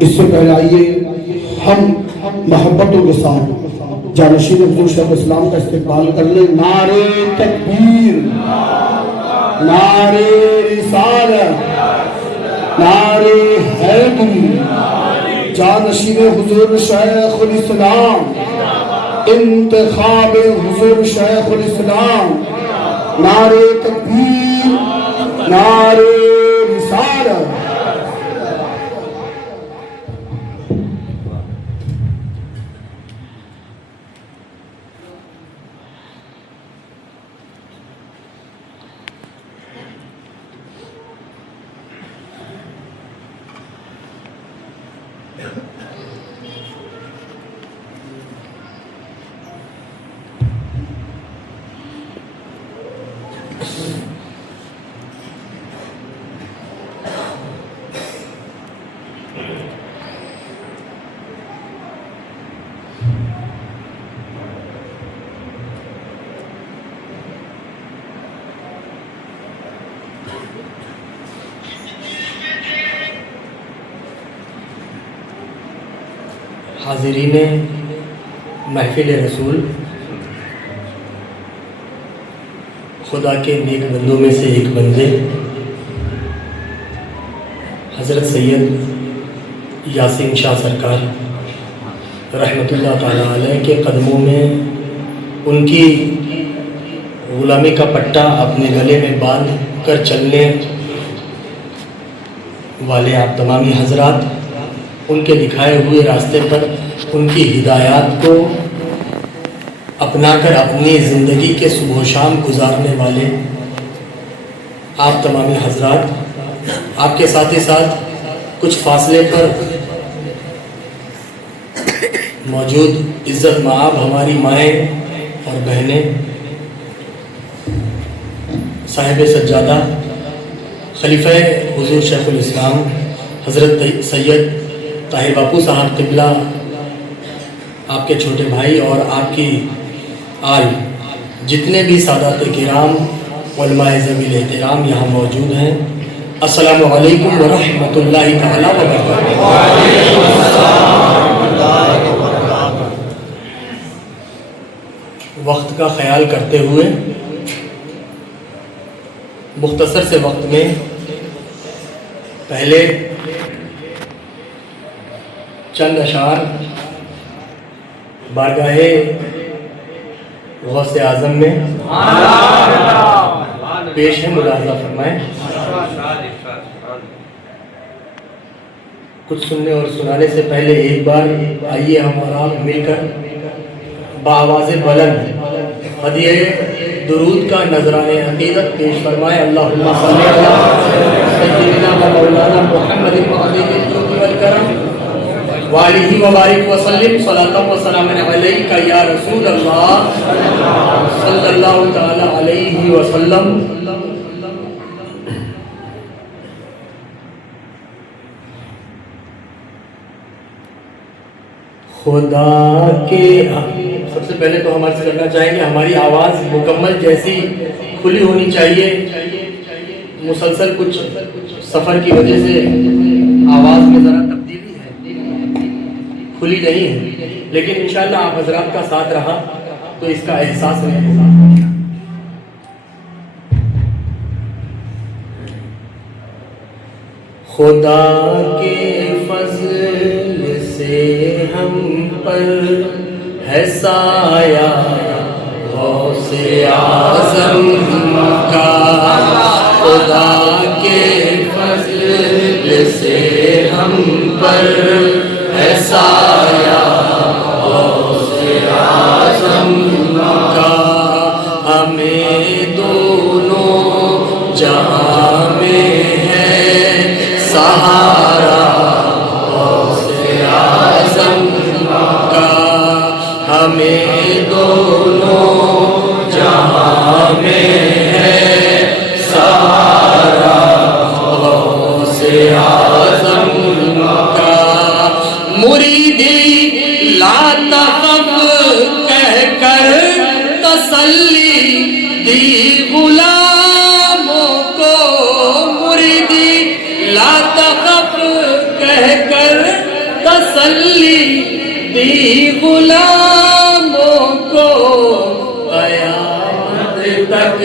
اس سے پہلے آئیے ہم محبتوں کے ساتھ جانشین حضور شیخ الاسلام کا استقبال کر لیں۔ نعرہ تکبیر، نعرہ رسالت، نعرہ حیدری، جانشین حضور شیخ الاسلام، انتخاب حضور شیخ الاسلام، نعرہ تکبیر، نعرہ رسالت۔ حاضرین محفل رسول، خدا کے نیک بندوں میں سے ایک بندے حضرت سید یاسین شاہ سرکار رحمۃ اللہ تعالیٰ علیہ کے قدموں میں ان کی غلامی کا پٹا اپنے گلے میں باندھ کر چلنے والے آپ تمامی حضرات، ان کے دکھائے ہوئے راستے پر ان کی ہدایات کو اپنا کر اپنی زندگی کے صبح و شام گزارنے والے آپ تمامی حضرات، آپ کے ساتھ ہی ساتھ کچھ فاصلے پر موجود عزت مآب ہماری مائیں اور بہنیں، صاحب سجادہ خلیفہ حضور شیخ الاسلام حضرت سید طاہر باپو صاحب قبلہ، آپ کے چھوٹے بھائی اور آپ کی آل، جتنے بھی سادات کرام علماء ذوی احترام یہاں موجود ہیں، السلام علیکم ورحمۃ اللہ تعالیٰ وبرکاتہ۔ وقت کا خیال کرتے ہوئے مختصر سے وقت میں پہلے چند اشعار بارگاہ غوث اعظم میں پیش ہے، ملاحظہ فرمائیں۔ کچھ سننے اور سنانے سے پہلے ایک بار آئیے ہم اور آپ مل کر بآواز بلند ہدیہ درود کا نذرانِ عقیدت پیش فرمائے۔ اللہم صلی علی سیدنا و مولانا محمد وعلیہ الجود والکرم وآلہ وبارک وسلم صلاۃ و سلام علیک یا رسول اللہ صلی اللہ تعالی علیہ وسلم۔ خدا کے سب سے پہلے تو ہم عرض کرنا چاہیں گے ہماری آواز مکمل جیسی کھلی ہونی چاہیے۔ مسلسل کچھ سفر کی وجہ سے آواز میں ذرا تبدیلی ہے، کھلی نہیں ہے، لیکن انشاءاللہ آپ حضرات کا ساتھ رہا تو اس کا احساس نہیں ہوگا۔ خدا کے فضل سے ہم پر ہے سایہ غوث اعظم کا، خدا کے فضل سے ہم پر ہے سایہ غوث اعظم کا، ہمیں دونوں جہاں میں ہے سہارا غوث اعظم کا، ہمیں دونوں جہاں میں ہے سہارا غوث اعظم کا، مریدی لا تخف کہہ کر تسلی دی غلاموں کو، مریدی لا تخف کہہ کر تسلی دی غلاموں کو قیامت تک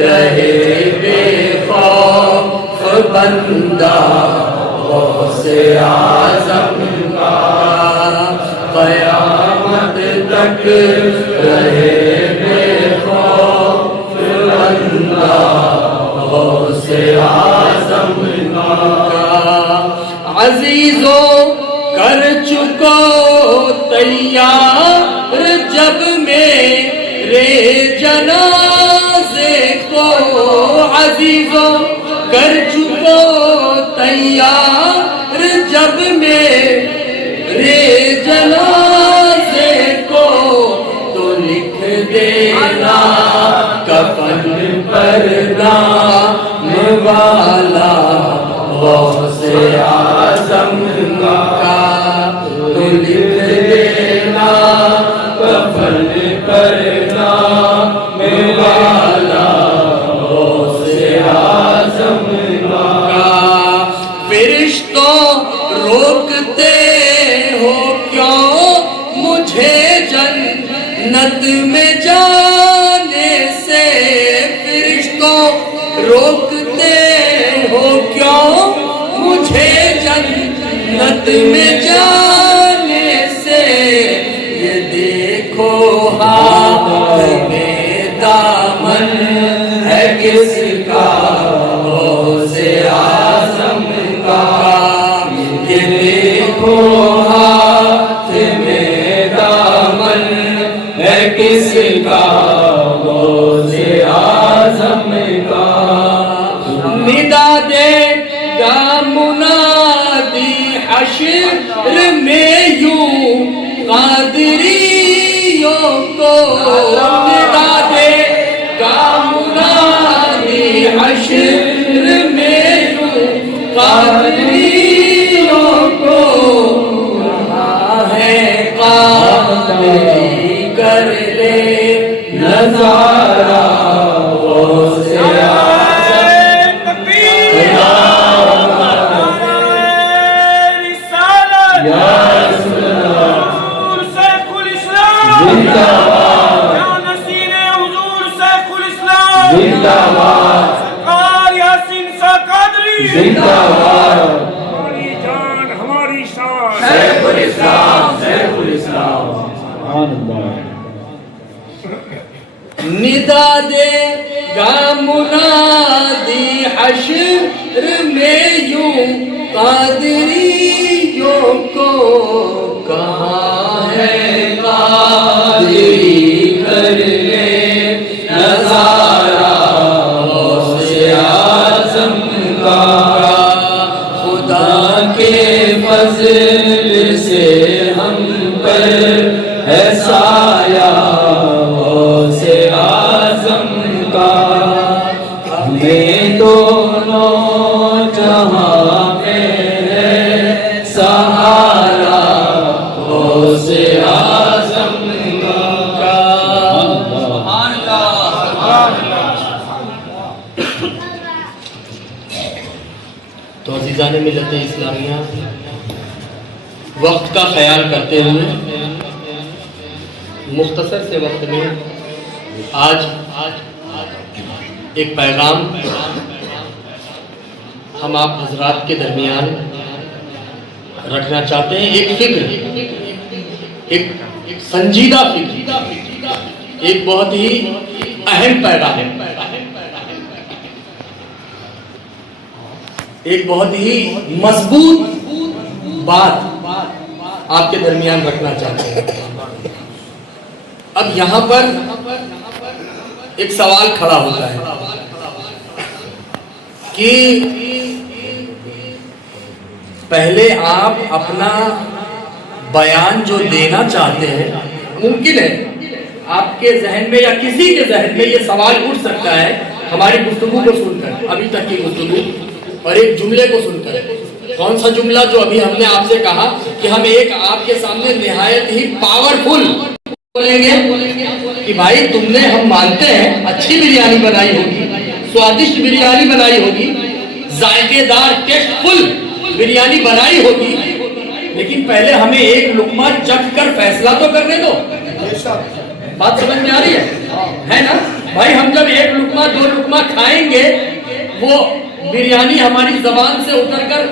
رہے بے خوف بندہ غوث اعظم کا قیامت تک رہے بے خوف بندہ غوث اعظم کا عزیزوں کر چکو تیار جب میرے جنازے کو عزیزوں کر چکو تیار جب میرے جنازے کو تو لکھ دینا کفن پر نام والا غوث اعظم کا تو لکھ دینا کفن پر نام والا غوث اعظم کا فرشتوں روکتے ہو کیوں مجھے جنت میں جانے سے فرشتوں روکتے ہو کیوں مجھے جنت میں جانے سے یہ دیکھو ہاتھ میں دامن ہے کس کا غوث اعظم کا یہ دیکھو ہاتھ میں دامن ہے کس کا غوث اعظم کا ندا دے گا منادی حشر میں یوں قادریوں کو ندا دے گا منادی حشر میں یوں قادریوں کو کہاں ہے قادری کر لے نظارہ غوث سرکار یاسین شاہ قادری ہماری جان ہماری شان شیخ الاسلام شیخ الاسلام ندا دے گا منادی حشر میں یوں قادریوں کو کہاں ہے قادری کر لے نظارہ غوث اعظم کا خدا کے فضل سے ہم پر ہے سایہ غوث اعظم کا ہمیں دونوں جہاں میں ہے سہارا غوث اعظم کا سبحان اللہ۔ تو عزیزان ملت اسلامیہ، وقت کا خیال کرتے ہوئے مختصر سے وقت میں آج ایک پیغام ہم آپ حضرات کے درمیان رکھنا چاہتے ہیں۔ ایک فکر، ایک سنجیدہ فکر، ایک بہت ہی اہم پیغام، ایک بہت ہی مضبوط بات آپ کے درمیان رکھنا چاہتے ہیں۔ اب یہاں پر ایک سوال کھڑا ہوتا ہے کہ پہلے آپ اپنا بیان جو دینا چاہتے ہیں، ممکن ہے آپ کے ذہن میں یا کسی کے ذہن میں یہ سوال اٹھ سکتا ہے ہماری گفتگو کو سن کر، ابھی تک کی گفتگو اور ایک جملے کو سن کر۔ کون سا جملہ؟ جو ابھی ہم نے آپ سے کہا کہ ہم ایک آپ کے سامنے نہایت ہی پاورفل بولیں گے کہ بھائی تم نے، ہم مانتے ہیں اچھی بریانی بنائی ہوگی، سوادشٹ بریانی بنائی ہوگی، ذائقے دار ٹیسٹ فل بریانی بنائی ہوگی، لیکن پہلے ہمیں ایک لقمہ چکھ کر فیصلہ تو کرنے دو. بات سمجھ میں آ رہی ہے نا بھائی؟ ہم جب ایک لقمہ دو لقمہ کھائیں گے وہ بریانی ہماری زبان سے اتر کر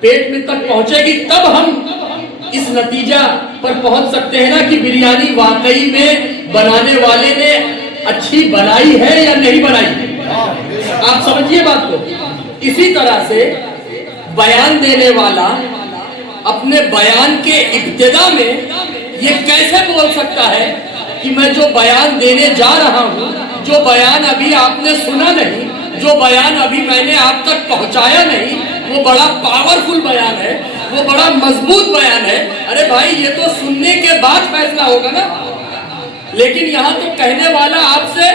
پیٹ میں تک پہنچے گی, تب ہم اس نتیجہ پر پہنچ سکتے ہیں نا کہ بریانی واقعی میں بنانے والے نے اچھی بنائی ہے یا نہیں بنائی. آپ سمجھیے بات کو. اسی طرح سے بیان دینے والا اپنے بیان کے ابتدا میں یہ کیسے بول سکتا ہے کہ میں جو بیان دینے جا رہا ہوں, جو بیان ابھی آپ نے سنا نہیں, جو بیان ابھی میں نے آپ تک پہنچایا نہیں, وہ بڑا پاورفل بیان ہے, وہ بڑا مضبوط بیان ہے. ارے بھائی یہ تو سننے کے بعد فیصلہ ہوگا نا. لیکن یہاں تو کہنے والا آپ سے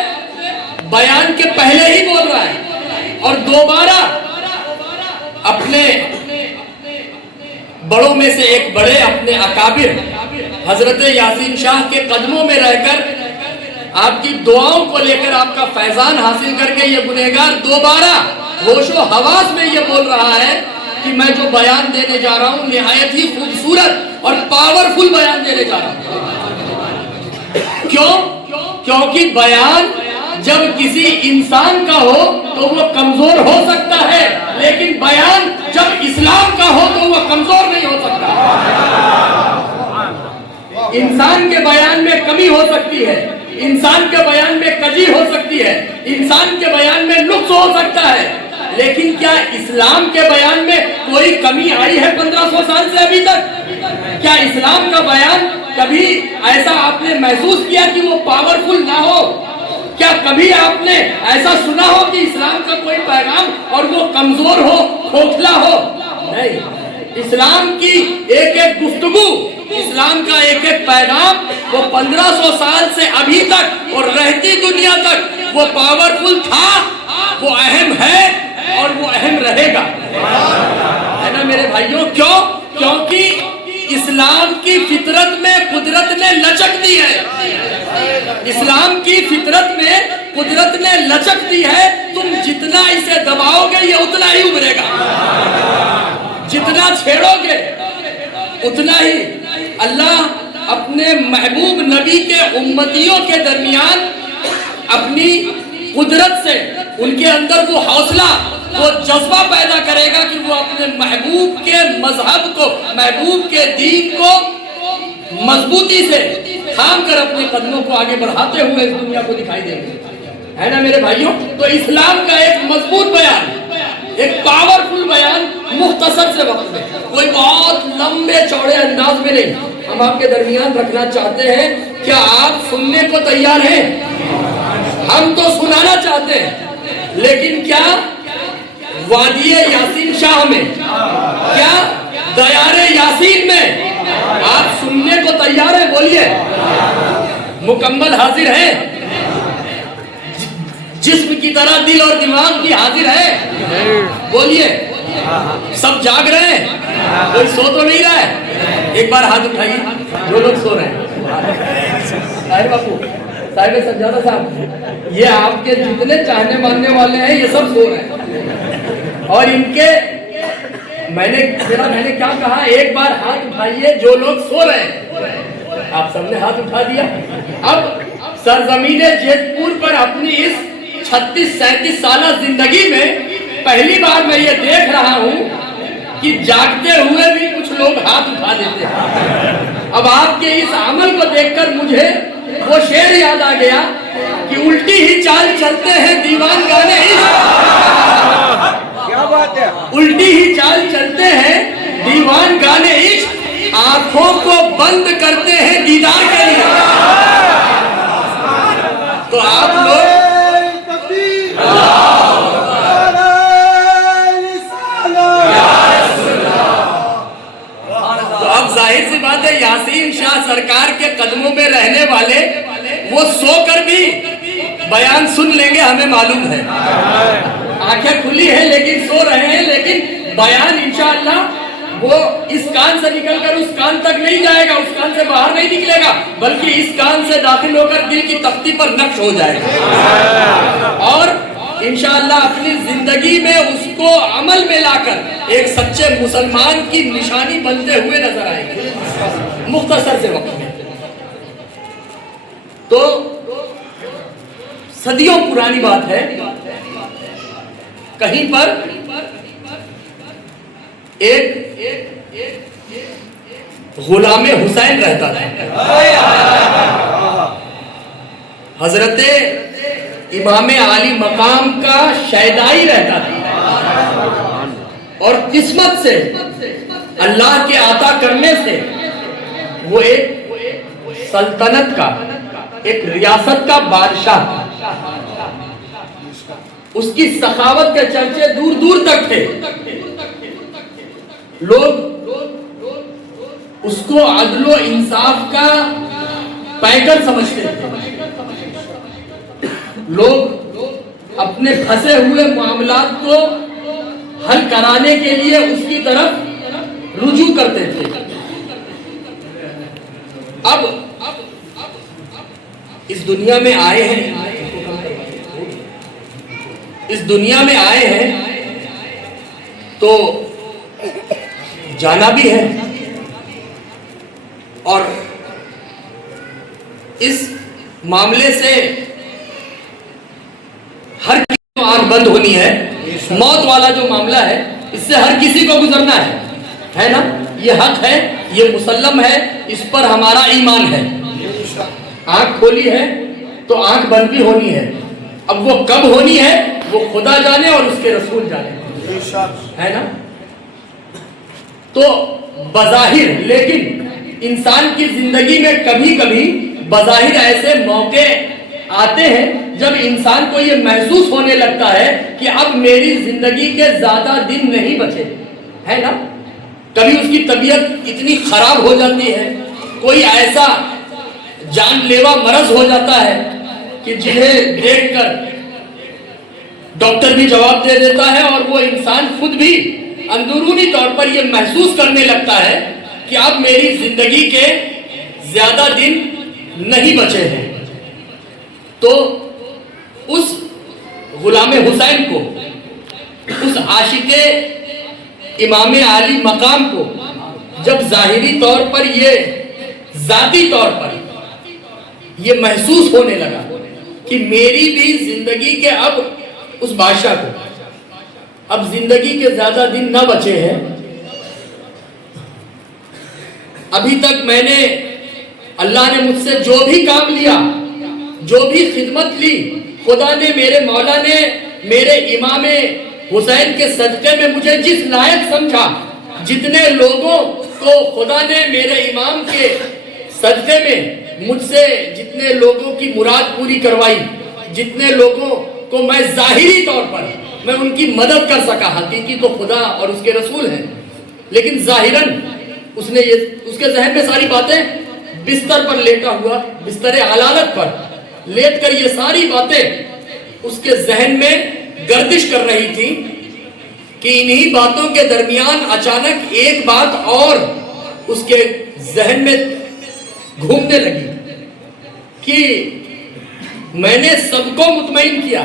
بیان کے پہلے ہی بول رہا ہے اور دوبارہ اپنے بڑوں میں سے ایک بڑے اپنے اکابر حضرت یاسین شاہ کے قدموں میں رہ کر آپ کی دعاؤں کو لے کر آپ کا فیضان حاصل کر کے یہ گنہگار دوبارہ ہوش و حواس میں یہ بول رہا ہے کہ میں جو بیان دینے جا رہا ہوں نہایت ہی خوبصورت اور پاورفل بیان دینے جا رہا ہوں. کیوں؟ کیونکہ بیان جب کسی انسان کا ہو تو وہ کمزور ہو سکتا ہے, لیکن بیان جب اسلام کا ہو تو وہ کمزور نہیں ہو سکتا. انسان کے بیان میں کمی ہو سکتی ہے, انسان کے بیان میں کجی ہو سکتی ہے, انسان کے بیان میں نقص ہو سکتا ہے, لیکن کیا اسلام کے بیان میں کوئی کمی آئی ہے 1500 سال سے ابھی تک؟ کیا اسلام کا بیان کبھی ایسا آپ نے محسوس کیا کہ وہ پاورفل نہ ہو؟ کیا کبھی آپ نے ایسا سنا ہو کہ اسلام کا کوئی پیغام اور وہ کمزور ہو, کھوکھلا ہو؟ نہیں. اسلام کی ایک ایک گفتگو, اسلام کا ایک ایک پیغام وہ 1500 سال سے ابھی تک اور رہتی دنیا تک وہ پاورفل تھا, وہ اہم ہے اور وہ اہم رہے گا. ہے نا میرے بھائیوں؟ کیوں؟ کیونکہ اسلام کی فطرت میں قدرت نے لچک دی ہے. اسلام کی فطرت میں قدرت نے لچک دی ہے. تم جتنا اسے دباؤ گے یہ اتنا ہی ابھرے گا, جتنا چھیڑو گے اتنا ہی. اللہ اپنے محبوب نبی کے امتیوں کے درمیان اپنی قدرت سے ان کے اندر وہ حوصلہ, وہ جذبہ پیدا کرے گا کہ وہ اپنے محبوب کے مذہب کو, محبوب کے دین کو مضبوطی سے تھام کر اپنے قدموں کو آگے بڑھاتے ہوئے اس دنیا کو دکھائی دیں گے. ہے نا میرے بھائیوں؟ تو اسلام کا ایک مضبوط بیان, ایک پاورفل بیان مختصر سے وقت میں, کوئی بہت لمبے چوڑے انداز میں نہیں, ہم آپ کے درمیان رکھنا چاہتے ہیں. کیا آپ سننے کو تیار ہیں؟ ہم تو سنانا چاہتے ہیں, لیکن کیا وادی یاسین شاہ میں, کیا دیار یاسین میں آپ سننے کو تیار ہیں؟ بولیے. مکمل حاضر ہیں؟ جسم کی طرح دل اور دماغ بھی حاضر ہے؟ بولیے. سب جاگ رہے ہیں؟ کوئی سو تو نہیں رہا ہے؟ ایک بار ہاتھ اٹھائیے جو لوگ سو رہے ہیں. طاہر باپو, صاحب سجادہ صاحب, یہ آپ کے جتنے چاہنے ماننے والے ہیں یہ سب سو رہے ہیں. اور ان کے میں نے کیا کہا, ایک بار ہاتھ اٹھائیے جو لوگ سو رہے ہیں. آپ سب نے ہاتھ اٹھا دیا. اب سرزمین جیت پور پر اپنی اس 36-37 سالہ زندگی میں پہلی بار میں یہ دیکھ رہا ہوں کہ جاگتے ہوئے بھی کچھ لوگ ہاتھ اٹھا دیتے ہیں. اب آپ کے اس عمل کو دیکھ کر مجھے وہ شعر یاد آ گیا کہ الٹی ہی چال چلتے ہیں دیوان گانے عشق. کیا بات ہے؟ الٹی ہی چال چلتے ہیں دیوان گانے عشق, آنکھوں کو بند کرتے ہیں دیدار کے لیے. تو آپ لوگ ظاہر سی بات ہے یاسین شاہ سرکار کے قدموں میں رہنے والے وہ سو کر بھی بیان سن لیں گے, ہمیں معلوم ہے. آنکھیں کھلی ہیں لیکن سو رہے ہیں, لیکن بیان انشاءاللہ وہ اس کان سے نکل کر اس کان تک نہیں جائے گا, اس کان سے باہر نہیں نکلے گا, بلکہ اس کان سے داخل ہو کر دل کی تختی پر نقش ہو جائے گا. اور انشاءاللہ اپنی زندگی میں اس کو عمل میں لا کر ایک سچے مسلمان کی نشانی بنتے ہوئے نظر آئے گے مختصر سے وقت میں. تو صدیوں پرانی بات ہے, کہیں پر ایک غلام حسین رہتا تھا. حضرت امام عالی مقام کا شیدائی رہتا تھا, اور قسمت سے اللہ کے عطا کرنے سے وہ ایک سلطنت کا, ایک ریاست کا بادشاہ تھا. اس کی سخاوت کے چرچے دور دور تک تھے. لوگ اس کو عدل و انصاف کا پیکر سمجھتے تھے. لوگ اپنے پھنسے ہوئے معاملات کو حل کرانے کے لیے اس کی طرف رجوع کرتے تھے. اب اس دنیا میں آئے ہیں, تو جانا بھی ہے, اور اس معاملے سے ہر کسی کو آنکھ بند ہونی ہے. موت والا جو معاملہ ہے اس سے ہر کسی کو گزرنا ہے نا. یہ حق ہے, یہ مسلم ہے, اس پر ہمارا ایمان ہے. آنکھ کھولی ہے تو آنکھ بند بھی ہونی ہے. اب وہ کب ہونی ہے وہ خدا جانے اور اس کے رسول جانے, ہے نا. تو بظاہر, لیکن انسان کی زندگی میں کبھی کبھی بظاہر ایسے موقع آتے ہیں جب انسان کو یہ محسوس ہونے لگتا ہے کہ اب میری زندگی کے زیادہ دن نہیں بچے, ہے نا. کبھی اس کی طبیعت اتنی خراب ہو جاتی ہے, کوئی ایسا جان لیوا مرض ہو جاتا ہے کہ جنہیں دیکھ کر ڈاکٹر بھی جواب دے دیتا ہے, اور وہ انسان خود بھی اندرونی طور پر یہ محسوس کرنے لگتا ہے کہ اب میری زندگی کے زیادہ دن نہیں بچے ہیں. تو اس غلام حسین کو, اس عاشق امام عالی مقام کو جب ظاہری طور پر یہ ذاتی طور پر یہ محسوس ہونے لگا کہ میری بھی زندگی کے اب اس بادشاہ کو اب زندگی کے زیادہ دن نہ بچے ہیں, ابھی تک میں نے اللہ نے مجھ سے جو بھی کام لیا, جو بھی خدمت لی, خدا نے, میرے مولا نے میرے امام حسین کے صدقے میں مجھے جس لائق سمجھا, جتنے لوگوں کو خدا نے میرے امام کے صدقے میں مجھ سے جتنے لوگوں کی مراد پوری کروائی, جتنے لوگوں کو میں ظاہری طور پر میں ان کی مدد کر سکا, حقیقی تو خدا اور اس کے رسول ہیں, لیکن ظاہراً اس نے اس کے ذہن میں ساری باتیں بستر پر لیٹا ہوا, بستر علالت پر لیٹ کر یہ ساری باتیں اس کے ذہن میں گردش کر رہی تھی کہ انہی باتوں کے درمیان اچانک ایک بات اور اس کے ذہن میں گھومنے لگی کہ میں نے سب کو مطمئن کیا,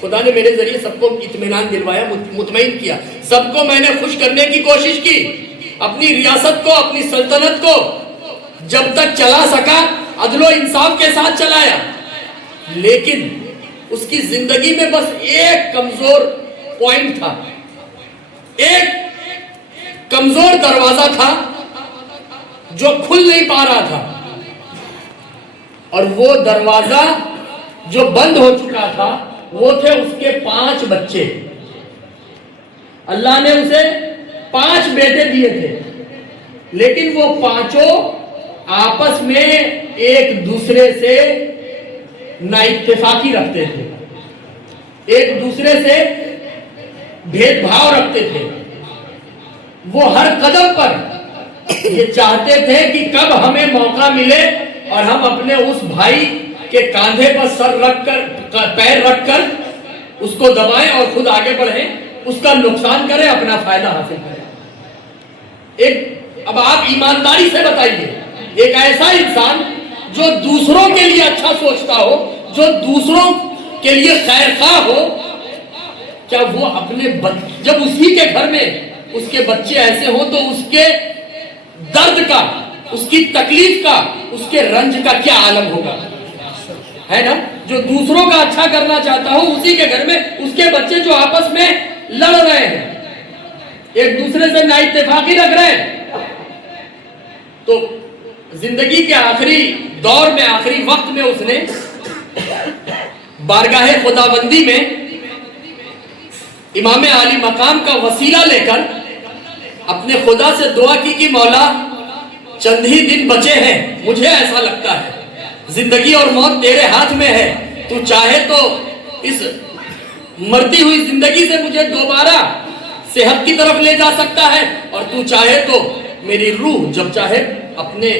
خدا نے میرے ذریعے سب کو اطمینان دلوایا, مطمئن کیا, سب کو میں نے خوش کرنے کی کوشش کی, اپنی ریاست کو, اپنی سلطنت کو جب تک چلا سکا عدل و انصاف کے ساتھ چلایا, لیکن اس کی زندگی میں بس ایک کمزور پوائنٹ تھا, ایک کمزور دروازہ تھا جو کھل نہیں پا رہا تھا, اور وہ دروازہ جو بند ہو چکا تھا وہ تھے اس کے 5 بچے. اللہ نے اسے 5 بیٹے دیے تھے, لیکن وہ 5 آپس میں ایک دوسرے سے نا اتفاقی رکھتے تھے, ایک دوسرے سے بھید بھاؤ رکھتے تھے. وہ ہر قدم پر یہ چاہتے تھے کہ کب ہمیں موقع ملے اور ہم اپنے اس بھائی کے کاندھے پر سر رکھ کر, پیر رکھ کر اس کو دبائیں اور خود آگے بڑھیں, اس کا نقصان کریں, اپنا فائدہ حاصل کریں. اب آپ ایمانداری سے بتائیے, ایک ایسا انسان جو دوسروں کے لیے اچھا سوچتا ہو, جو دوسروں کے لیے خیر خواہ ہو, کیا وہ اپنے جب اسی کے گھر میں اس کے بچے ایسے ہوں تو اس کے درد کا، اس کی تکلیف کا، اس کے رنج کا کیا عالم ہوگا؟ ہے نا؟ جو دوسروں کا اچھا کرنا چاہتا ہوں، اسی کے گھر میں اس کے بچے جو آپس میں لڑ رہے ہیں، ایک دوسرے سے نا اتفاقی رکھ رہے ہیں، تو زندگی کے آخری دور میں، آخری وقت میں اس نے بارگاہ خداوندی میں امام عالی مقام کا وسیلہ لے کر اپنے خدا سے دعا کی کہ مولا چند ہی دن بچے ہیں، مجھے ایسا لگتا ہے زندگی اور موت تیرے ہاتھ میں ہے، تو چاہے تو اس مرتی ہوئی زندگی سے مجھے دوبارہ صحت کی طرف لے جا سکتا ہے، اور تو چاہے تو میری روح جب چاہے اپنے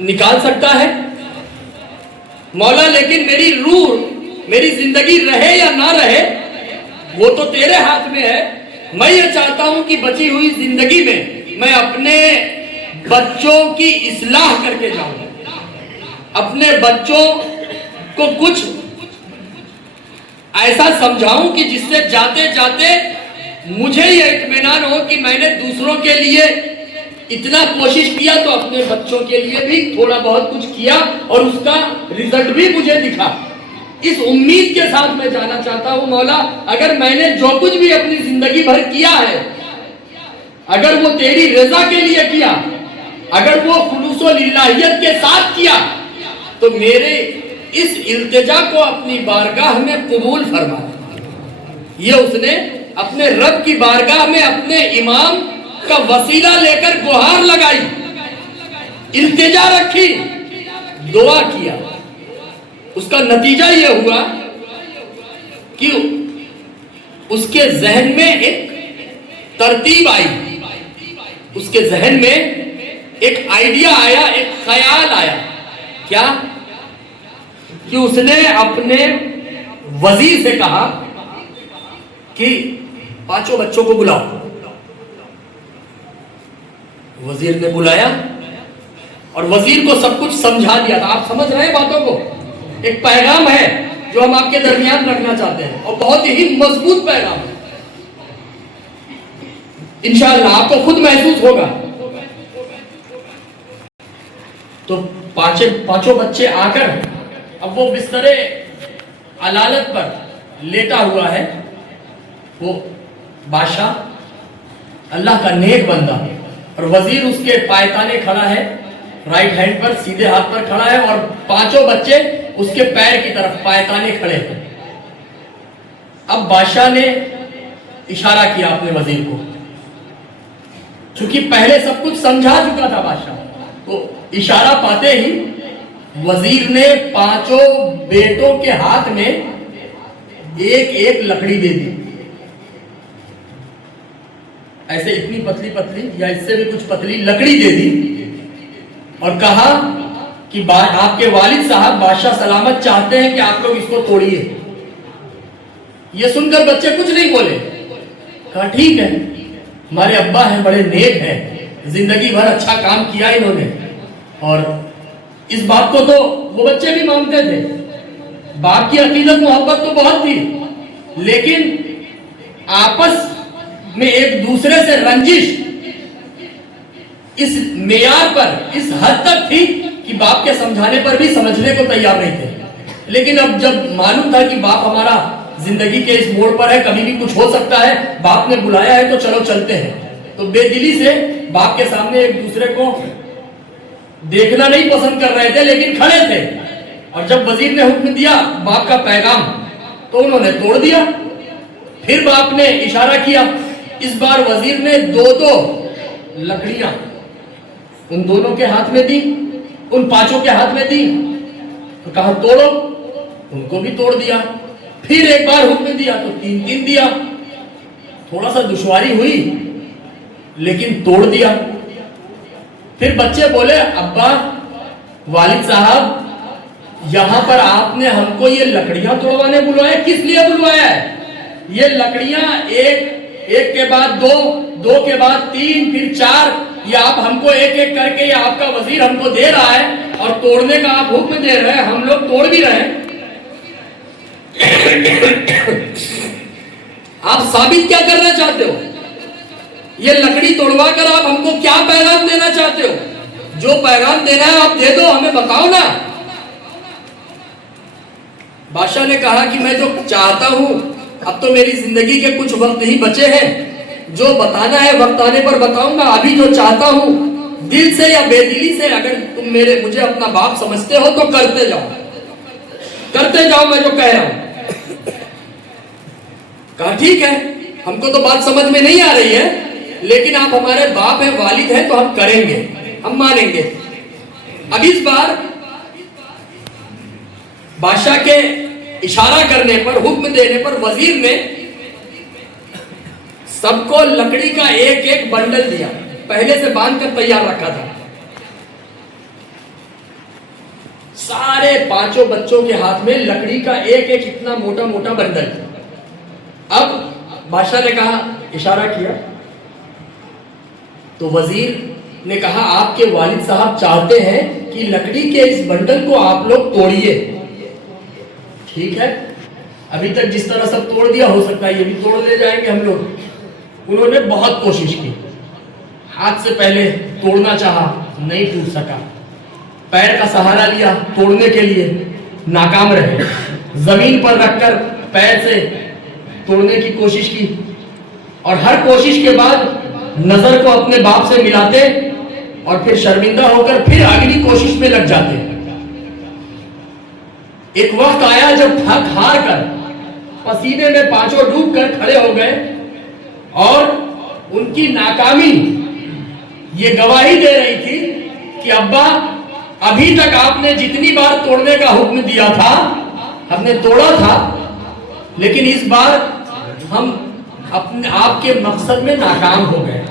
نکال سکتا ہے مولا، لیکن میری روح، میری زندگی رہے یا نہ رہے وہ تو تیرے ہاتھ میں ہے۔ میں یہ چاہتا ہوں کہ بچی ہوئی زندگی میں میں اپنے بچوں کی اصلاح کر کے جاؤں، اپنے بچوں کو کچھ ایسا سمجھاؤں کہ جس سے جاتے جاتے مجھے یہ اطمینان ہو کہ میں نے دوسروں کے لیے اتنا کوشش کیا تو اپنے بچوں کے لیے بھی تھوڑا بہت کچھ کیا، اور اس کا رزلٹ بھی مجھے دکھا۔ اس امید کے ساتھ میں جانا چاہتا ہوں مولا، اگر میں نے جو کچھ بھی اپنی زندگی بھر کیا ہے، اگر وہ تیری رضا کے لیے کیا، اگر وہ خلوص و للہیت کے ساتھ کیا، تو میرے اس التجا کو اپنی بارگاہ میں قبول فرما۔ یہ اس نے اپنے رب کی بارگاہ میں اپنے امام کا وسیلہ لے کر گہار لگائی، التجا رکھی، دعا کیا۔ اس کا نتیجہ یہ ہوا کہ اس کے ذہن میں ایک ترتیب آئی، اس کے ذہن میں ایک آئیڈیا آیا، ایک خیال آیا۔ کیا؟ کہ اس نے اپنے وزیر سے کہا کہ 5 بچوں کو بلاؤ۔ وزیر نے بلایا اور وزیر کو سب کچھ سمجھا دیا تھا۔ آپ سمجھ رہے ہیں باتوں کو؟ ایک پیغام ہے جو ہم آپ کے درمیان رکھنا چاہتے ہیں، اور بہت ہی مضبوط پیغام ہے، انشاءاللہ آپ کو خود محسوس ہوگا۔ تو پانچوں بچے آ کر اب وہ بستر علالت پر لیٹا ہوا ہے، وہ بادشاہ اللہ کا نیک بندہ، اور وزیر اس کے پائتانے کھڑا ہے، رائٹ ہینڈ پر سیدھے ہاتھ پر کھڑا ہے، اور 5 بچے اس کے پیر کی طرف پائتانے کھڑے ہیں۔ اب بادشاہ نے اشارہ کیا اپنے وزیر کو، چونکہ پہلے سب کچھ سمجھا چکا تھا بادشاہ، تو اشارہ پاتے ہی وزیر نے 5 بیٹوں کے ہاتھ میں ایک لکڑی دے دی، ایسے اتنی پتلی پتلی یا اس سے بھی کچھ پتلی لکڑی دے دی، اور کہا کہ آپ کے والد صاحب بادشاہ سلامت چاہتے ہیں کہ آپ لوگ اس کو توڑیے۔ یہ سن کر بچے کچھ نہیں بولے، کہا ٹھیک ہے، ہمارے ابا ہیں، بڑے نیک ہیں، زندگی بھر اچھا کام کیا انہوں نے، اور اس بات کو تو وہ بچے بھی مانتے تھے، باپ کی عقیدت محبت تو بہت تھی، لیکن آپس میں ایک دوسرے سے رنجش اس معیار پر، اس حد تک تھی کہ باپ کے سمجھانے پر بھی سمجھنے کو تیار نہیں تھے۔ لیکن اب جب معلوم تھا کہ باپ ہمارا زندگی کے اس موڑ پر ہے، کبھی بھی کچھ ہو سکتا ہے، باپ نے بلایا ہے تو چلو چلتے ہیں، تو بے دلی سے باپ کے سامنے ایک دوسرے کو دیکھنا نہیں پسند کر رہے تھے، لیکن کھڑے تھے، اور جب وزیر نے حکم دیا باپ کا پیغام تو انہوں نے توڑ دیا۔ پھر باپ نے اشارہ کیا، اس بار وزیر نے 2 لکڑیاں ان دونوں کے ہاتھ میں دی، ان 5 کے ہاتھ میں دی، تو کہا توڑو، ان کو بھی توڑ دیا۔ پھر ایک بار حکم دیا تو 3 دیا، تھوڑا سا دشواری ہوئی لیکن توڑ دیا۔ پھر بچے بولے ابا، والد صاحب، یہاں پر آپ نے ہم کو یہ لکڑیاں توڑوانے بلوایا، کس لیے بلوایا ہے؟ یہ لکڑیاں ایک کے بعد 2 کے بعد 3 پھر 4، یہ آپ ہم کو ایک کر کے، یہ آپ کا وزیر ہم کو دے رہا ہے، اور توڑنے کا آپ حکم دے رہے ہیں، ہم لوگ توڑ بھی رہے ہیں۔ آپ ثابت کیا کرنا چاہتے ہو؟ یہ لکڑی توڑوا کر آپ ہم کو کیا پیغام دینا چاہتے ہو؟ جو پیغام دینا ہے آپ دے دو، ہمیں بتاؤ نا۔ بادشاہ نے کہا کہ میں جو چاہتا ہوں، اب تو میری زندگی کے کچھ وقت ہی بچے ہیں، جو بتانا ہے وقت آنے پر بتاؤں گا، ابھی جو چاہتا ہوں دل سے یا بے دلی سے اگر تم مجھے اپنا باپ سمجھتے ہو تو کرتے جاؤ میں جو کہہ رہا ہوں۔ کہا ٹھیک ہے، ہم کو تو بات سمجھ میں نہیں آ رہی ہے، لیکن آپ ہمارے باپ ہیں، والد ہیں، تو ہم کریں گے، ہم مانیں گے۔ اب اس بار بادشاہ کے اشارہ کرنے پر، حکم دینے پر وزیر نے سب کو لکڑی کا ایک ایک بنڈل دیا، پہلے سے باندھ کر تیار رکھا تھا۔ سارے 5 بچوں کے ہاتھ میں لکڑی کا ایک ایک اتنا موٹا موٹا بنڈل۔ اب بادشاہ نے کہا، اشارہ کیا تو وزیر نے کہا آپ کے والد صاحب چاہتے ہیں کہ لکڑی کے اس بنڈل کو آپ لوگ توڑیے۔ ٹھیک ہے، ابھی تک جس طرح سب توڑ دیا، ہو سکتا ہے یہ بھی توڑ لے جائیں گے ہم لوگ۔ انہوں نے بہت کوشش کی، ہاتھ سے پہلے توڑنا چاہا، نہیں ٹوٹ سکا، پیر کا سہارا لیا توڑنے کے لیے، ناکام رہے، زمین پر رکھ کر پیر سے توڑنے کی کوشش کی، اور ہر کوشش کے بعد نظر کو اپنے باپ سے ملاتے اور پھر شرمندہ ہو کر پھر اگلی کوشش میں لگ جاتے۔ ایک وقت آیا جب تھک ہار کر پسینے میں 5 ڈوب کر کھڑے ہو گئے، اور ان کی ناکامی یہ گواہی دے رہی تھی کہ ابا ابھی تک آپ نے جتنی بار توڑنے کا حکم دیا تھا ہم نے توڑا تھا، لیکن اس بار ہم آپ کے مقصد میں ناکام ہو گئے۔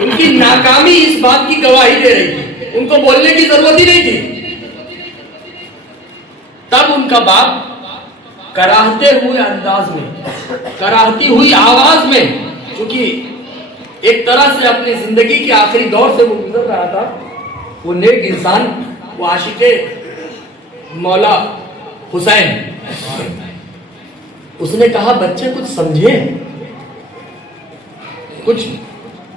ان کی ناکامی اس بات کی گواہی دے رہی تھی، ان کو بولنے کی ضرورت ہی نہیں تھی۔ تب ان کا باپ کراہتے ہوئے انداز میں، کراہتی ہوئی آواز میں، چونکہ ایک طرح سے اپنی زندگی کے آخری دور سے وہ گزر رہا تھا، وہ نیک انسان، وہ عاشق مولا حسین، اس نے کہا بچے کچھ سمجھے، کچھ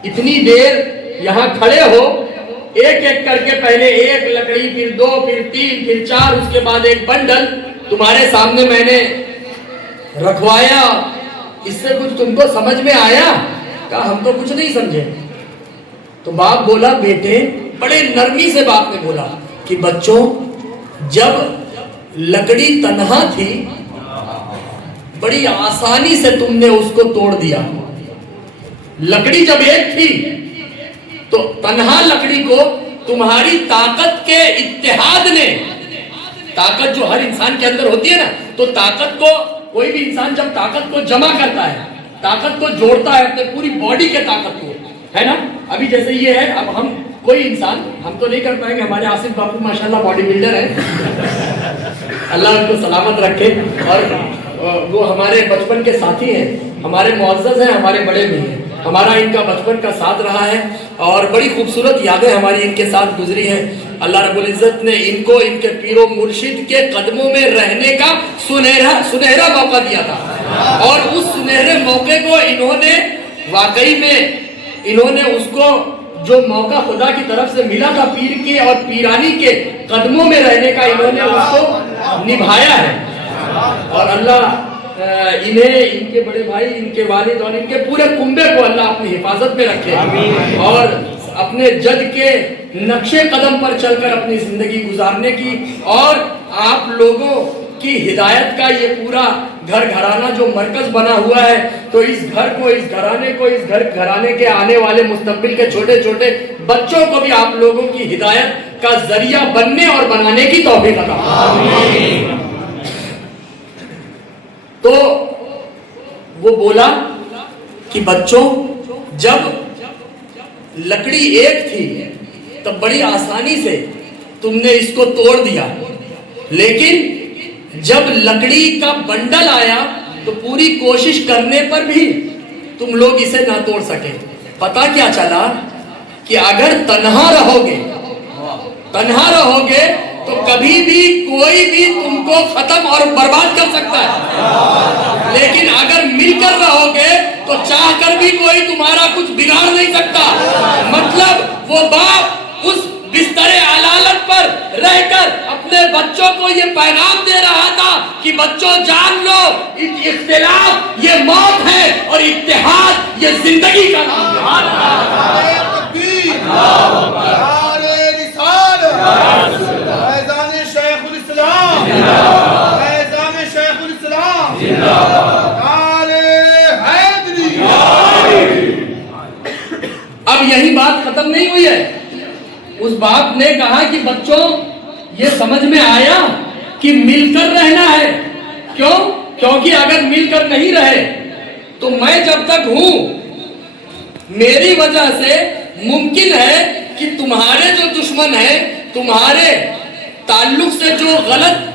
اتنی دیر یہاں کھڑے ہو، ایک ایک کر کے پہلے ایک لکڑی، پھر 2، پھر 3، پھر 4، اس کے بعد ایک بنڈل تمہارے سامنے میں نے رکھوایا، اس سے کچھ تم کو سمجھ میں آیا؟ کہا ہم تو کچھ نہیں سمجھے۔ تو باپ بولا بیٹے، بڑے نرمی سے باپ نے بولا کہ بچوں، جب لکڑی تنہا تھی بڑی آسانی سے تم نے اس کو توڑ دیا، لکڑی جب ایک تھی تو تنہا لکڑی کو تمہاری طاقت کے اتحاد نے، طاقت جو ہر انسان کے اندر ہوتی ہے نا، تو طاقت کو کوئی بھی انسان جب طاقت کو جمع کرتا ہے، طاقت کو جوڑتا ہے اپنے پوری باڈی کے طاقت کو، ہے نا، ابھی جیسے یہ ہے، اب ہم کوئی انسان، ہم تو نہیں کر پائیں گے، ہمارے آصف باپو ماشاءاللہ باڈی بلڈر ہیں، اللہ ان کو سلامت رکھے، اور وہ ہمارے بچپن کے ساتھی ہیں، ہمارے معزز ہیں، ہمارے بڑے بھی ہیں، ہمارا ان کا بچپن کا ساتھ رہا ہے، اور بڑی خوبصورت یادیں ہماری ان کے ساتھ گزری ہیں۔ اللہ رب العزت نے ان کو ان کے پیر و مرشد کے قدموں میں رہنے کا سنہرا موقع دیا تھا، اور اس سنہرے موقع کو انہوں نے واقعی میں، انہوں نے اس کو جو موقع خدا کی طرف سے ملا تھا، پیر کے اور پیرانی کے قدموں میں رہنے کا، انہوں نے اس کو نبھایا ہے، اور اللہ انہیں، ان کے بڑے بھائی، ان کے والد اور ان کے پورے کنبے کو اللہ اپنی حفاظت میں رکھے، اور اپنے جد کے نقشے قدم پر چل کر اپنی زندگی گزارنے کی، اور آپ لوگوں کی ہدایت کا یہ پورا گھر گھرانہ جو مرکز بنا ہوا ہے، تو اس گھر کو، اس گھرانے کو، اس گھرانے کے آنے والے مستقبل کے چھوٹے چھوٹے بچوں کو بھی آپ لوگوں کی ہدایت کا ذریعہ بننے اور بنانے کی توفیق عطا فرمائے۔ تو وہ بولا کہ بچوں، جب لکڑی ایک تھی تب بڑی آسانی سے تم نے اس کو توڑ دیا، لیکن جب لکڑی کا بنڈل آیا تو پوری کوشش کرنے پر بھی تم لوگ اسے نہ توڑ سکے۔ پتا کیا چلا کہ اگر تنہا رہو گے تو کبھی بھی کوئی بھی تم کو ختم اور برباد کر سکتا ہے، لیکن اگر مل کر رہو گے تو چاہ کر بھی کوئی تمہارا کچھ بگاڑ نہیں سکتا۔ مطلب وہ باپ اس بستر علالت پر رہ کر اپنے بچوں کو یہ پیغام دے رہا تھا کہ بچوں جان لو، اختلاف یہ موت ہے اور اتحاد یہ زندگی کا نام ہے۔ اب یہی بات ختم نہیں ہوئی ہے، اس باپ نے کہا کہ بچوں یہ سمجھ میں آیا کہ مل کر رہنا ہے۔ کیوں؟ کیونکہ اگر مل کر نہیں رہے تو میں جب تک ہوں میری وجہ سے ممکن ہے کہ تمہارے جو دشمن ہیں، تمہارے تعلق سے جو غلط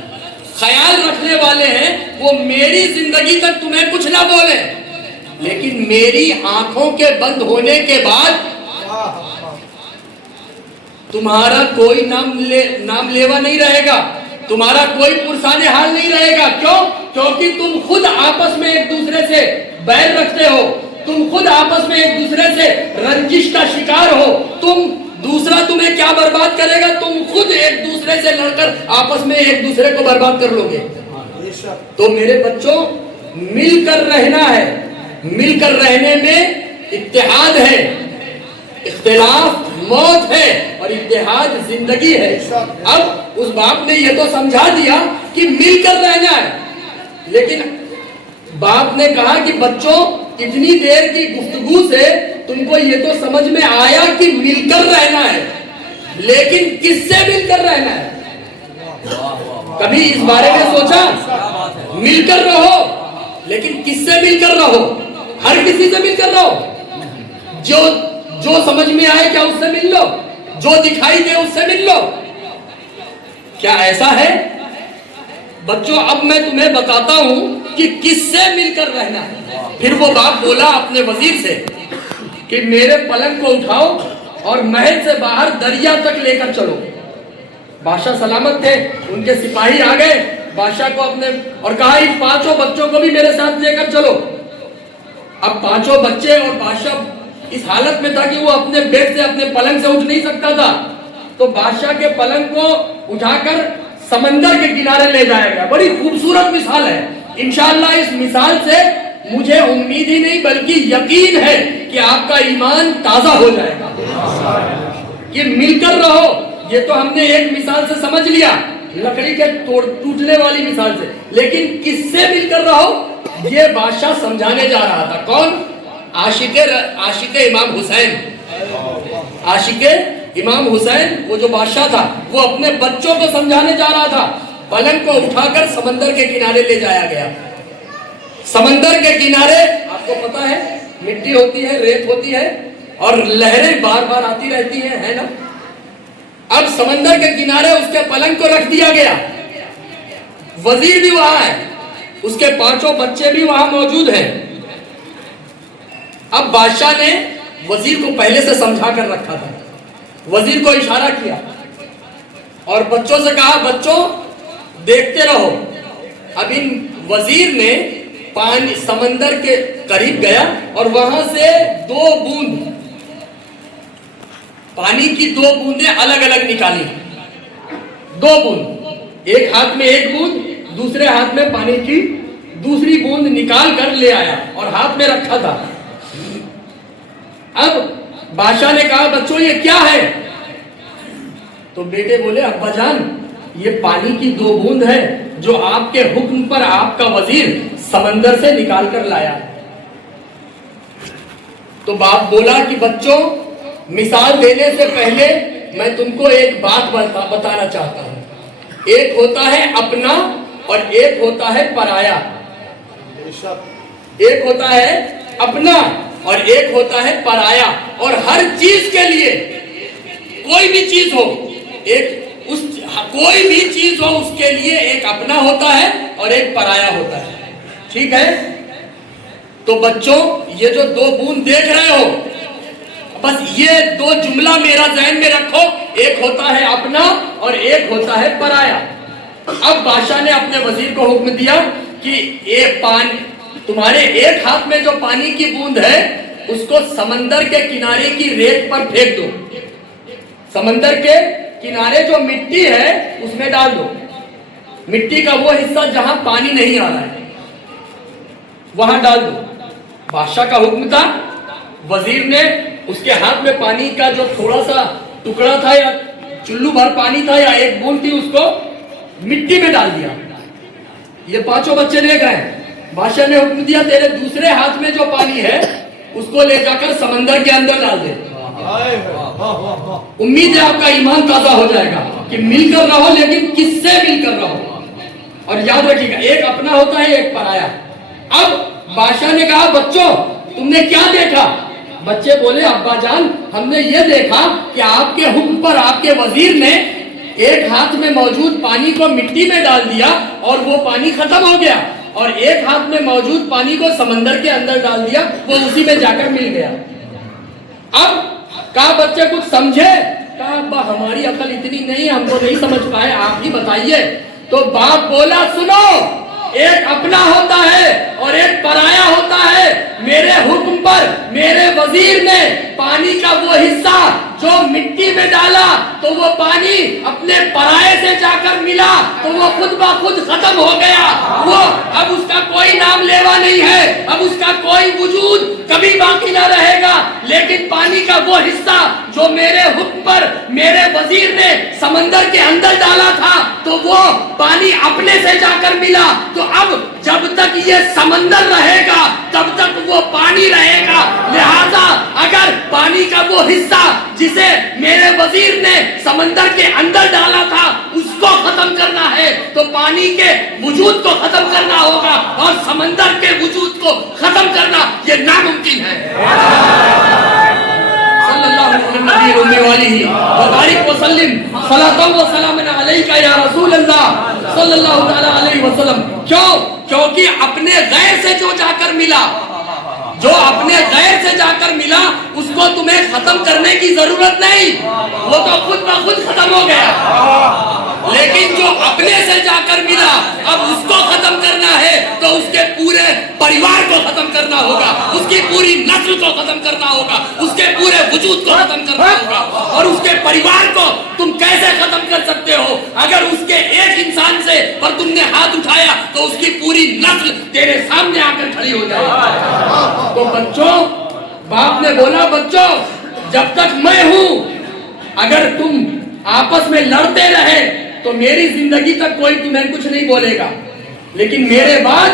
خیال رکھنے والے ہیں، وہ میری زندگی تک تمہیں کچھ نہ بولے، لیکن میری آنکھوں کے بند ہونے کے بعد تمہارا کوئی نام لیوا نہیں رہے گا، تمہارا کوئی پرسان حال نہیں رہے گا۔ کیوں؟ کیونکہ تم خود آپس میں ایک دوسرے سے بیر رکھتے ہو، تم خود آپس میں ایک دوسرے سے رنجش کا شکار ہو، دوسرا تمہیں کیا برباد کرے گا؟ تم خود ایک دوسرے سے لڑ کر آپس میں ایک دوسرے کو برباد کر لو گے۔ تو میرے بچوں، مل کر رہنا ہے، مل کر رہنے میں اتحاد ہے، اختلاف موت ہے اور اتحاد زندگی ہے۔ اب اس باپ نے یہ تو سمجھا دیا کہ مل کر رہنا ہے، لیکن باپ نے کہا کہ بچوں اتنی دیر کی گفتگو سے تم کو یہ تو سمجھ میں آیا کہ مل کر رہنا ہے، لیکن کس سے مل کر رہنا ہے؟ کبھی اس بارے میں سوچا؟ مل کر رہو، لیکن کس سے مل کر رہو؟ ہر کسی سے مل کر رہو، جو سمجھ میں آئے کیا اس سے مل لو، جو دکھائی دے اس سے مل لو۔ کیا ایسا ہے؟ بچوں اب میں تمہیں بتاتا ہوں کہ کس سے مل کر رہنا ہے۔ پھر وہ باپ بولا اپنے وزیر سے کہ میرے پلنگ کو اٹھاؤ اور محل سے باہر دریا تک لے کر چلو۔ بادشاہ سلامت تھے، ان کے سپاہی آ گئے بادشاہ کو اپنے اور کہا ان 5 بچوں کو بھی میرے ساتھ لے کر چلو۔ اب 5 بچے اور بادشاہ اس حالت میں تھا کہ وہ اپنے بیڈ سے اپنے پلنگ سے اٹھ نہیں سکتا تھا، تو بادشاہ کے پلنگ کو اٹھا کر سمندر کے کنارے لے جایا گیا۔ بڑی خوبصورت مثال ہے۔ انشاءاللہ اس مثال سے مجھے امید ہی نہیں بلکہ یقین ہے کہ آپ کا ایمان تازہ ہو جائے گا کہ مل کر رہو۔ یہ تو ہم نے ایک مثال سے سمجھ لیا، لکڑی کے ٹوٹنے والی مثال سے، لیکن کس سے مل کر رہو یہ بادشاہ سمجھانے جا رہا تھا۔ کون؟ عاشق امام حسین، عاشق امام حسین، وہ جو بادشاہ تھا وہ اپنے بچوں کو سمجھانے جا رہا تھا۔ پلنگ کو اٹھا کر سمندر کے کنارے لے جایا گیا۔ سمندر کے کنارے آپ کو پتا ہے مٹی ہوتی ہے، ریت ہوتی ہے اور لہریں بار بار آتی رہتی ہیں، ہے نا؟ اب سمندر کے کنارے اس کے پلنگ کو رکھ دیا گیا، وزیر بھی وہاں ہے، اس کے 5 بچے بھی وہاں موجود ہیں۔ اب بادشاہ نے وزیر کو پہلے سے سمجھا کر رکھا تھا، وزیر کو اشارہ کیا اور بچوں سے کہا بچوں دیکھتے رہو۔ اب ان وزیر نے سمندر کے قریب گیا اور وہاں سے 2 بوند پانی کی 2 بوندیں الگ الگ نکالی، 2 بوند، ایک ہاتھ میں 1 بوند، دوسرے ہاتھ میں پانی کی دوسری بوند نکال کر لے آیا اور ہاتھ میں رکھا تھا۔ اب بادشاہ نے کہا بچوں یہ کیا ہے؟ تو بیٹے بولے ابا جان یہ پانی کی 2 بوند ہے جو آپ کے حکم پر آپ کا وزیر سمندر سے نکال کر لایا۔ تو باپ بولا کہ بچوں مثال دینے سے پہلے میں تم کو ایک بات بتانا چاہتا ہوں۔ ایک ہوتا ہے اپنا اور ایک ہوتا ہے پرایا۔ ایک ہوتا ہے اپنا اور ایک ہوتا ہے پرایا، اور ہر چیز کے لیے کوئی بھی چیز ہو کوئی بھی چیز ہو اس کے لیے ایک اپنا ہوتا ہے اور ایک پرایا ہوتا ہے، ٹھیک ہے؟ تو بچوں یہ جو 2 بوند دیکھ رہے ہو، بس یہ 2 جملہ میرا ذہن میں رکھو، ایک ہوتا ہے اپنا اور ایک ہوتا ہے پرایا۔ اب بادشاہ نے اپنے وزیر کو حکم دیا کہ ایک پانی تمہارے ایک ہاتھ میں جو پانی کی بوند ہے اس کو سمندر کے کنارے کی ریت پر پھینک دو، سمندر کے کنارے جو مٹی ہے اس میں ڈال دو، مٹی کا وہ حصہ جہاں پانی نہیں آ رہا ہے وہاں ڈال دو۔ بادشاہ کا حکم تھا، وزیر نے اس کے ہاتھ میں پانی کا جو تھوڑا سا ٹکڑا تھا یا چلو بھر پانی تھا یا ایک بوند تھی اس کو مٹی میں ڈال دیا۔ یہ پانچوں بچے لے گئے، بادشاہ نے حکم دیا تیرے دوسرے ہاتھ میں جو پانی ہے اس کو لے جا کر سمندر کے اندر ڈال دے۔ امید ہے آپ کا ایمان تازہ ہو جائے گا کہ مل کر رہو، لیکن کس سے مل کر رہو، اور یاد رکھیے گا ایک اپنا ہوتا ہے ایک پرایا۔ اب بادشاہ نے کہا بچوں تم نے کیا دیکھا؟ بچے بولے ابا جان ہم نے یہ دیکھا کہ آپ کے حکم پر آپ کے وزیر نے ایک ہاتھ میں موجود پانی کو مٹی میں ڈال دیا اور وہ پانی ختم ہو گیا، اور ایک ہاتھ میں موجود پانی کو سمندر کے اندر ڈال دیا، وہ اسی میں جا کر مل گیا۔ اب کہا بچے کچھ سمجھے؟ کہا ابا ہماری عقل اتنی نہیں، ہم تو نہیں سمجھ پائے، آپ ہی بتائیے۔ تو باپ بولا سنو، ایک اپنا ہوتا ہے اور ایک پرایا ہوتا ہے۔ میرے حکم پر میرے وزیر نے پانی کا وہ حصہ جو مٹی میں ڈالا تو وہ پانی اپنے پرائے سے جا کر ملا تو وہ خود بخود ختم ہو گیا، وہ اب اس کا کوئی نام لیوا نہیں ہے، اب اس کا کوئی وجود کبھی باقی نہ رہے گا۔ لیکن پانی کا وہ حصہ جو میرے حکم پر میرے وزیر نے سمندر کے اندر ڈالا تھا تو وہ پانی اپنے سے جا کر ملا، تو اب جب تک یہ سمندر رہے گا تب تک وہ پانی رہے گا۔ لہذا اگر پانی کا وہ حصہ جسے میرے وزیر نے سمندر کے اندر ڈالا تھا اس کو ختم کرنا ہے تو پانی کے وجود کو ختم کرنا ہوگا، اور سمندر کے وجود کو ختم کرنا یہ ناممکن ہے۔ صلی اللہ علیہ وسلم صلاۃ و سلام علیک یا رسول اللہ صلی اللہ علیہ وسلم۔ کیونکہ اپنے غیر سے جو جا کر ملا، جو اپنے غیر سے جا کر ملا اس کو تمہیں ختم کرنے کی ضرورت نہیں، وہ تو خود بخود ختم ہو گیا۔ لیکن جو اپنے سے جا کر ملا اب اس کو ختم کرنا ہے تو اس کے پورے پریوار کو ختم کرنا ہوگا، اس کی پوری نسل کو ختم کرنا ہوگا، اس کے پورے وجود کو ختم کرنا ہوگا۔ اور اس کے پریوار کو تم کیسے ختم کر سکتے ہو؟ اگر اس کے ایک انسان سے پر تم نے ہاتھ اٹھایا تو اس کی پوری نسل تیرے سامنے آ کر کھڑی ہو جائے گی۔ تو بچوں، باپ نے بولا بچوں جب تک میں ہوں اگر تم آپس میں لڑتے رہے تو میری زندگی تک کوئی تمہیں کچھ نہیں بولے گا، لیکن میرے بعد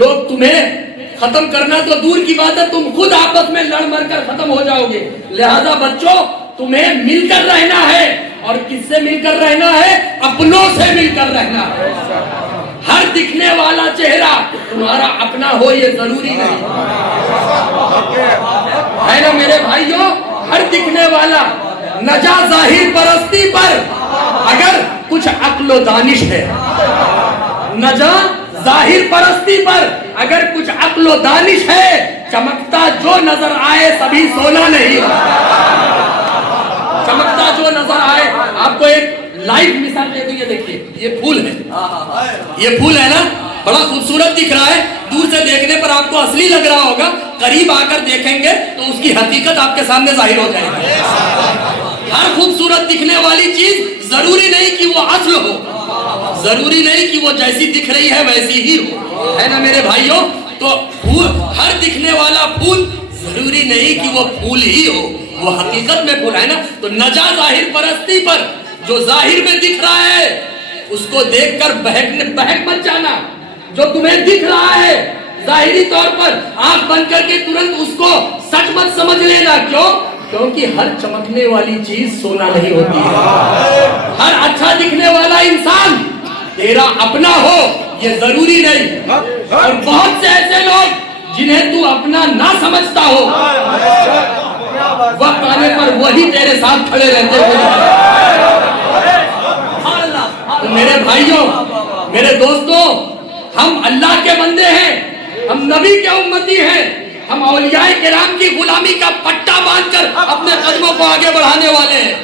لوگ تمہیں ختم کرنا تو دور کی بات ہے، تم خود آپس میں لڑ مر کر ختم ہو جاؤ گے۔ لہذا بچوں تمہیں مل کر رہنا ہے، اور کس سے مل کر رہنا ہے؟ اپنوں سے مل کر رہنا ہے۔ ہر دکھنے والا چہرہ تمہارا اپنا ہو یہ ضروری نہیں ہے نا میرے بھائیوں۔ ہر دکھنے والا نجا ظاہر پرستی پر اگر کچھ عقل و دانش ہے، نجا ظاہر پرستی پر اگر کچھ عقل و دانش ہے، چمکتا جو نظر آئے سبھی سونا نہیں ہوتا۔ چمکتا جو نظر آئے، آپ کو ایک لائیو مثال دے دوں، یہ دیکھیے یہ پھول ہے، یہ پھول ہے نا بڑا خوبصورت دکھ رہا ہے، دور سے دیکھنے پر آپ کو اصلی لگ رہا ہوگا، قریب آ کر دیکھیں گے تو اس کی حقیقت آپ کے سامنے ظاہر ہو جائے گی۔ ہر خوبصورت دکھنے والی چیز ضروری نہیں کہ وہ اصل ہو، ضروری نہیں کہ وہ جیسی دکھ رہی ہے ویسی ہی ہو، ہے نا میرے بھائیوں۔ تو پھول، ہر دکھنے والا پھول ضروری نہیں کہ وہ پھول ہی ہو، وہ حقیقت میں پھول ہے نا۔ تو نجا ظاہر پرستی پر جو ظاہر میں دکھ رہا ہے اس کو دیکھ کر بہک مت جانا، جو تمہیں دکھ رہا ہے ظاہری طور پر آنکھ بند کر کے ترنت اس کو سچ مت سمجھ لینا۔ کیوں؟ کیونکہ ہر چمکنے والی چیز سونا نہیں ہوتی ہے۔ ہر اچھا دکھنے والا انسان تیرا اپنا ہو یہ ضروری نہیں، اور بہت سے ایسے لوگ جنہیں تو اپنا نہ سمجھتا ہو وقت آنے پر وہی تیرے ساتھ کھڑے رہتے ہوئے۔ میرے بھائیوں، میرے دوستوں، ہم اللہ کے بندے ہیں، ہم نبی کے امتی ہیں، ہم اولیاء کرام کی غلامی کا پٹا باندھ کر اپنے قدموں کو آگے بڑھانے والے ہیں۔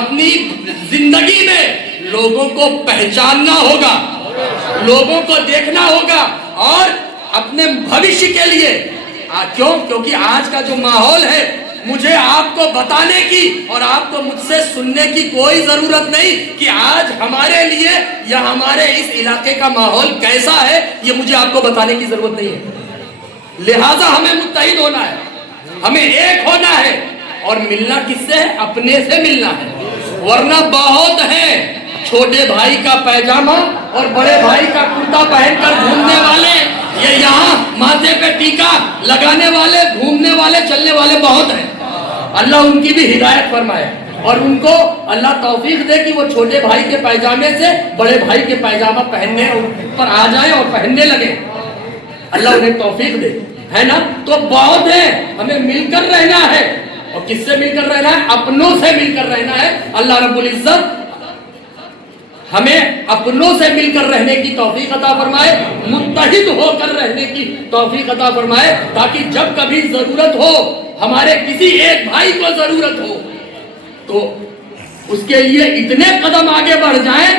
اپنی زندگی میں لوگوں کو پہچاننا ہوگا، لوگوں کو دیکھنا ہوگا، اور اپنے بھوشیہ کے لیے کیونکہ آج کا جو ماحول ہے مجھے آپ کو بتانے کی اور آپ کو مجھ سے سننے کی کوئی ضرورت نہیں کہ آج ہمارے لیے یا ہمارے اس علاقے کا ماحول کیسا ہے، یہ مجھے آپ کو بتانے کی ضرورت نہیں ہے۔ لہٰذا ہمیں متحد ہونا ہے، ہمیں ایک ہونا ہے، اور ملنا کس سے ہے؟ اپنے سے ملنا ہے، ورنہ بہت ہے چھوٹے بھائی کا پیجامہ اور بڑے بھائی کا کرتا پہن کر گھومنے والے، یہ یہاں ماتھے پہ ٹیکا لگانے والے، گھومنے والے، چلنے والے بہت ہیں۔ اللہ ان کی بھی ہدایت فرمائے اور ان کو اللہ توفیق دے کہ وہ چھوٹے بھائی کے پیجامے سے بڑے بھائی کے پیجامہ پہننے پر آ جائیں اور پہننے لگے، اللہ انہیں توفیق دے، ہے نا؟ تو بہت ہے، ہمیں مل کر رہنا ہے، اور کس سے مل کر رہنا ہے؟ اپنوں سے مل کر رہنا ہے۔ اللہ رب العزت ہمیں اپنوں سے مل کر رہنے کی توفیق عطا فرمائے، متحد ہو کر رہنے کی توفیق عطا فرمائے، تاکہ جب کبھی ضرورت ہو، ہمارے کسی ایک بھائی کو ضرورت ہو، تو اس کے لیے اتنے قدم آگے بڑھ جائیں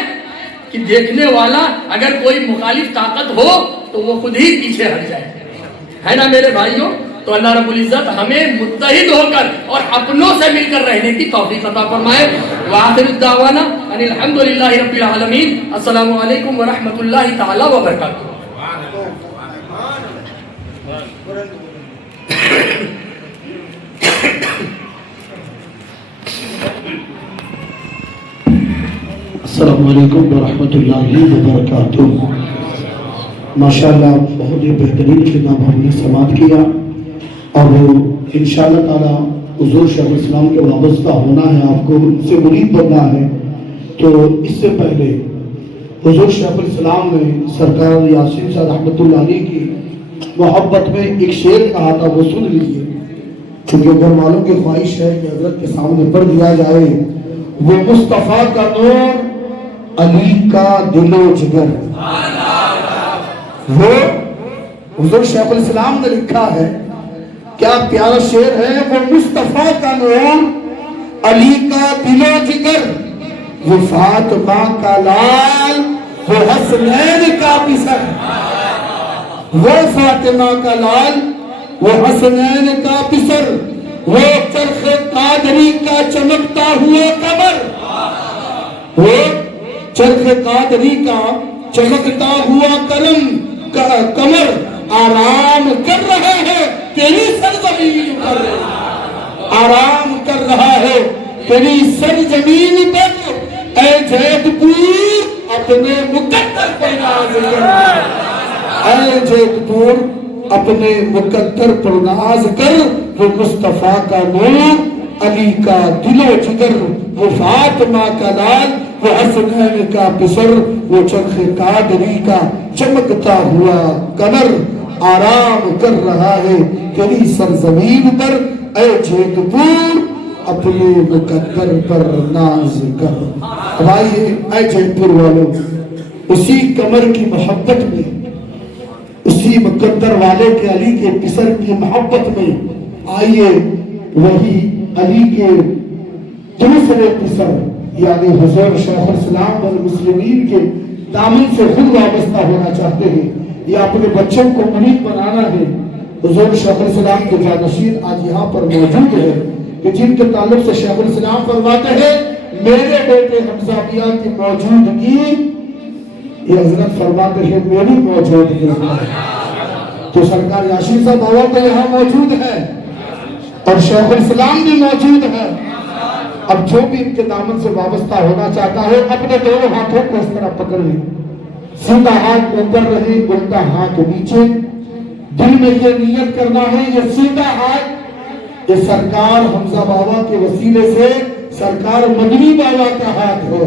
کہ دیکھنے والا اگر کوئی مخالف طاقت ہو تو وہ خود ہی پیچھے ہٹ جائے، ہے نا میرے بھائیوں؟ تو اللہ رب العزت ہمیں متحد ہو کر اور اپنوں سے مل کر رہنے کی توفیق عطا فرمائے۔ وآخر الدعوانا ان الحمدللہ رب العالمین۔ السلام علیکم ورحمۃ اللہ تعالی وبرکاتہ۔ السلام علیکم ورحمۃ اللہ وبرکاتہ۔ ماشاءاللہ بہت ہی بہترین خطاب ہم نے سماعت کیا، اور انشاءاللہ تعالی حضور شیخ الاسلام کے وابستہ ہونا ہے، آپ کو ان سے مرید بننا ہے۔ تو اس سے پہلے حضور شیخ الاسلام نے سرکار یاسین صاحب رحمۃ اللہ علیہ کی محبت میں ایک شعر کہا تھا، وہ سن لیجیے، کیونکہ گھر والوں کی خواہش ہے کہ حضرت کے سامنے پڑھ دیا جائے۔ وہ مصطفیٰ کا نور، علی کا دل و جگر۔ وہ حضور شیخ الاسلام نے لکھا ہے، کیا پیارا شعر ہے، وہ مصطفیٰ کا نور، علی کا دل و جگر، وہ فاطمہ کا لال، وہ حسنین کا پسر، وہ فاطمہ کا لال، وہ حسنین کا پسر، وہ چرخ قادری کا چمکتا ہوا قمر، وہ چرخ قادری کا چمکتا ہوا کمر آرام کر رہا ہے تیری سرزمین پر، آرام کر رہا ہے تیری سرزمین پر، اے جیت پور اپنے مقدر پر ناز کر، اے جیت پور اپنے مقدر پر ناز کر، وہ مصطفیٰ کا نور، علی کا دل و جگر، وہ فاطمہ کا لال، وہ حسنین کا پسر، وہ چرخ قادری کا چمکتا ہوا قمر آرام کر رہا ہے تیری سرزمین پر، اے جیت پور اپنے مقدر پر ناز کر۔ اب آئیے اے جیت پور والوں، اسی قمر کی محبت میں، اسی مقدر والے کے علی کے پسر کی محبت میں، آئیے وہی علی کے دوسرے پسر یعنی حضور شیخ الاسلام والمسلمین کے دامن سے خود وابستہ ہونا چاہتے ہیں یا اپنے بچوں کو مرید بنانا ہے۔ حضور شیخ الاسلام کے جانشین آج یہاں پر موجود ہے کہ جن کے تعلق سے شیخ الاسلام فرماتے ہیں، میرے بیٹے حمزہ میاں کی موجودگی، یہ حضرت فرماتے ہیں میری موجودگی ہے۔ تو سرکار یاسین صاحب بابا تو یہاں موجود ہے اور شیخ الاسلام بھی موجود ہے۔ اب جو بھی ان کے دامن سے وابستہ ہونا چاہتا ہے اپنے دونوں ہاتھوں کو اس طرح پکڑ لیں، سیدھا ہاتھ اوپر رہے، الٹا ہاتھ نیچے، دل میں یہ نیت کرنا ہے یہ سیدھا ہاتھ یہ سرکار حمزہ بابا کے وسیلے سے سرکار مدنی بابا کا ہاتھ ہے،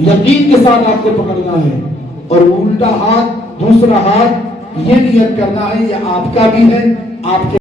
یقین کے ساتھ آپ کو پکڑنا ہے، اور الٹا ہاتھ دوسرا ہاتھ یہ نیت کرنا ہے یہ آپ کا بھی ہے، آپ کے